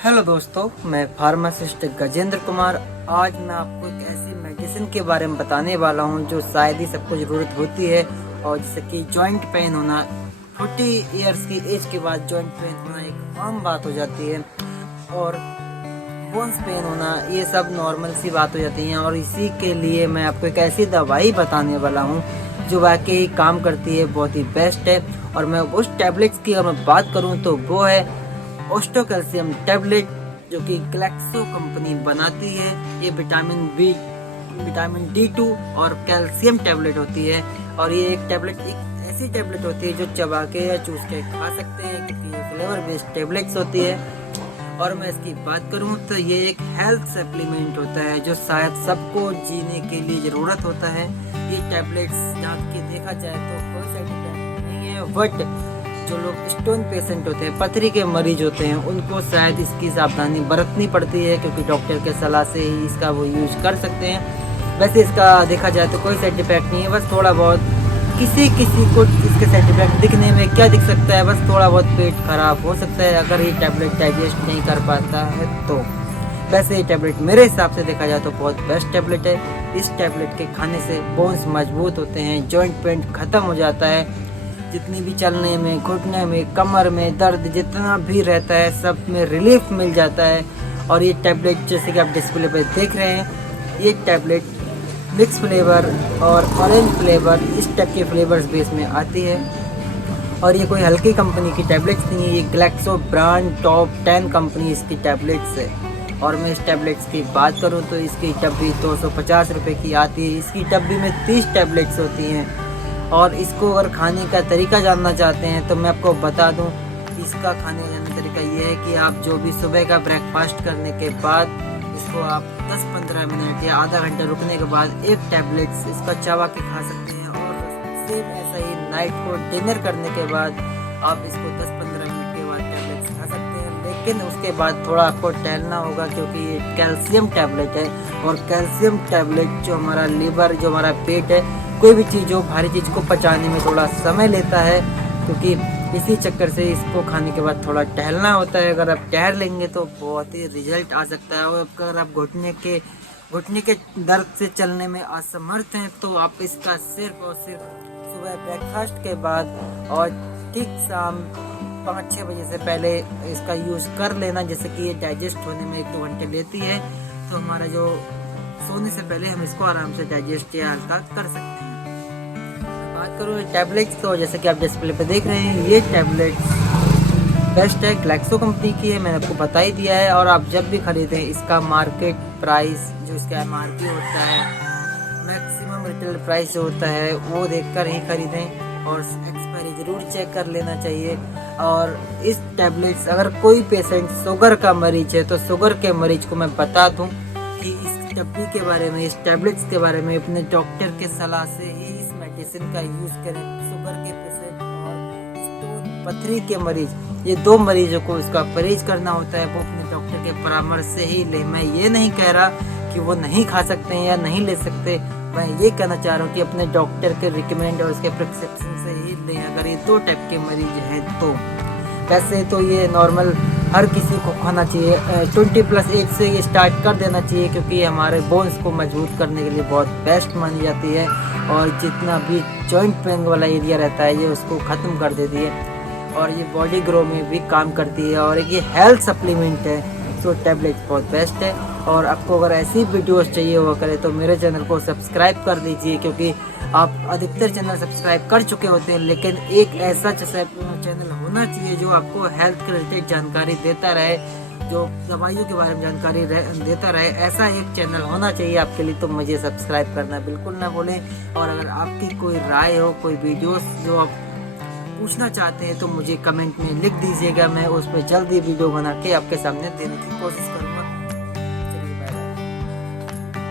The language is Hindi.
हेलो दोस्तों, मैं फार्मासिस्ट गजेंद्र कुमार। आज मैं आपको एक ऐसी मेडिसिन के बारे में बताने वाला हूं जो शायद ही सबको ज़रूरत होती है। और जैसे कि जॉइंट पेन होना, 40 इयर्स की एज के बाद जॉइंट पेन होना एक आम बात हो जाती है। और बोन्स पेन होना, ये सब नॉर्मल सी बात हो जाती है। और इसी के लिए मैं आपको एक ऐसी दवाई बताने वाला हूँ जो वाकई काम करती है, बहुत ही बेस्ट है। और मैं उस टैबलेट्स की अगर मैं बात करूँ तो वो है ऑस्टो कैल्शियम टैबलेट, जो कि ग्लैक्सो कंपनी बनाती है। ये विटामिन D2 और कैल्शियम टैबलेट होती है। और ये एक ऐसी टैबलेट होती है जो चबा के या चूस के खा सकते हैं, क्योंकि ये फ्लेवर बेस्ड टैबलेट्स होती है। और मैं इसकी बात करूं तो ये एक हेल्थ सप्लीमेंट होता है जो शायद सबको जीने के लिए ज़रूरत होता है। ये टैबलेट्स जहाँ के देखा जाए तो कोई साइड इफेक्ट नहीं है, बट जो लोग स्टोन पेशेंट होते हैं, पथरी के मरीज होते हैं, उनको शायद इसकी सावधानी बरतनी पड़ती है, क्योंकि डॉक्टर के सलाह से ही इसका वो यूज कर सकते हैं। वैसे इसका देखा जाए तो कोई साइड इफेक्ट नहीं है, बस थोड़ा बहुत किसी को इसके साइड इफेक्ट दिखने में क्या दिख सकता है, बस थोड़ा बहुत पेट खराब हो सकता है अगर ये टैबलेट डाइजेस्ट नहीं कर पाता है तो। वैसे ये टैबलेट मेरे हिसाब से देखा जाए तो बहुत बेस्ट टैबलेट है। इस टैबलेट के खाने से बोन्स मजबूत होते हैं, जॉइंट पेन खत्म हो जाता है। जितनी भी चलने में, घुटने में, कमर में दर्द जितना भी रहता है, सब में रिलीफ मिल जाता है। और ये टैबलेट जैसे कि आप डिस्प्ले पे देख रहे हैं, ये टैबलेट मिक्स फ्लेवर और ऑरेंज फ्लेवर, इस टाइप के फ्लेवर्स बेस में आती है। और ये कोई हल्की कंपनी की टैबलेट्स नहीं है, ये ग्लैक्सो ब्रांड टॉप 10 कंपनी इसकी टैबलेट्स है। और मैं इस टैबलेट्स की बात करूँ तो इसकी डब्बी 250 रुपये की आती है। इसकी डब्बी में 30 टैबलेट्स होती हैं। और इसको अगर खाने का तरीका जानना चाहते हैं तो मैं आपको बता दूं, इसका खाने का तरीका ये है कि आप जो भी सुबह का ब्रेकफास्ट करने के बाद इसको आप 10-15 मिनट या आधा घंटा रुकने के बाद एक टैबलेट्स इसका चबा के खा सकते हैं। और सेम ऐसा ही नाइट को डिनर करने के बाद आप इसको 10-15 मिनट के बाद टैबलेट्स खा सकते हैं। लेकिन उसके बाद थोड़ा आपको टहलना होगा, क्योंकि ये कैल्शियम टैबलेट है। और कैल्शियम टैबलेट जो हमारा लीवर, जो हमारा पेट है, कोई भी चीज़ हो, भारी चीज़ को पचाने में थोड़ा समय लेता है, क्योंकि इसी चक्कर से इसको खाने के बाद थोड़ा टहलना होता है। अगर आप टहल लेंगे तो बहुत ही रिजल्ट आ सकता है। और अगर आप घुटने के दर्द से चलने में असमर्थ हैं तो आप इसका सिर्फ और सिर्फ सुबह ब्रेकफास्ट के बाद और ठीक शाम 5-6 बजे से पहले इसका यूज़ कर लेना। जैसे कि ये डाइजेस्ट होने में 1-2 घंटे लेती है, तो हमारा जो सोने से पहले हम इसको आराम से डाइजेस्ट या हल्का कर सकते हैं। बात करूँ टैबलेट्स तो जैसे कि आप डिस्प्ले पे देख रहे हैं, ये टैबलेट्स बेस्ट है, ग्लैक्सो कंपनी की है, मैंने आपको बता ही दिया है। और आप जब भी खरीदें इसका मार्केट प्राइस जो इसका MRP होता है, मैक्सिमम रिटेल प्राइस जो होता है, वो देखकर ही खरीदें। और एक्सपायरी ज़रूर चेक कर लेना चाहिए। और इस टैबलेट्स अगर कोई पेशेंट शुगर का मरीज है तो शुगर के मरीज को मैं बता दूँ कि इस डब्बी के बारे में, इस टैबलेट्स के बारे में अपने डॉक्टर के सलाह से ही इस मेडिसिन का यूज़ करें। शुगर के पेशेंट और स्टोन, पथरी के मरीज, ये 2 मरीजों को इसका परहेज करना होता है, वो अपने डॉक्टर के परामर्श से ही ले। मैं ये नहीं कह रहा कि वो नहीं खा सकते हैं या नहीं ले सकते, मैं ये कहना चाह रहा हूँ कि अपने डॉक्टर के रिकमेंड और उसके प्रिस्क्रिप्शन से ही लें, अगर ये 2 टाइप के मरीज हैं तो। वैसे तो ये नॉर्मल हर किसी को खाना चाहिए, 20+ एज से ये स्टार्ट कर देना चाहिए, क्योंकि ये हमारे बोन्स को मजबूत करने के लिए बहुत बेस्ट मानी जाती है। और जितना भी जॉइंट पेन वाला एरिया रहता है, ये उसको ख़त्म कर देती है। और ये बॉडी ग्रो में भी काम करती है। और ये हेल्थ सप्लीमेंट है, सो टैबलेट बहुत बेस्ट है। और आपको अगर ऐसी वीडियोस चाहिए हुआ करे तो मेरे चैनल को सब्सक्राइब कर दीजिए, क्योंकि आप अधिकतर चैनल सब्सक्राइब कर चुके होते हैं, लेकिन एक ऐसा चैनल होना चाहिए जो आपको हेल्थ के रिलेटेड जानकारी देता रहे, जो दवाइयों के बारे में जानकारी देता रहे। ऐसा एक चैनल होना चाहिए आपके लिए, तो मुझे सब्सक्राइब करना बिल्कुल ना भूलें। और अगर आपकी कोई राय हो, कोई वीडियोस जो आप पूछना चाहते हैं तो मुझे कमेंट में लिख दीजिएगा, मैं उस पर जल्दी वीडियो बना के आपके सामने देने की कोशिश करूँगा।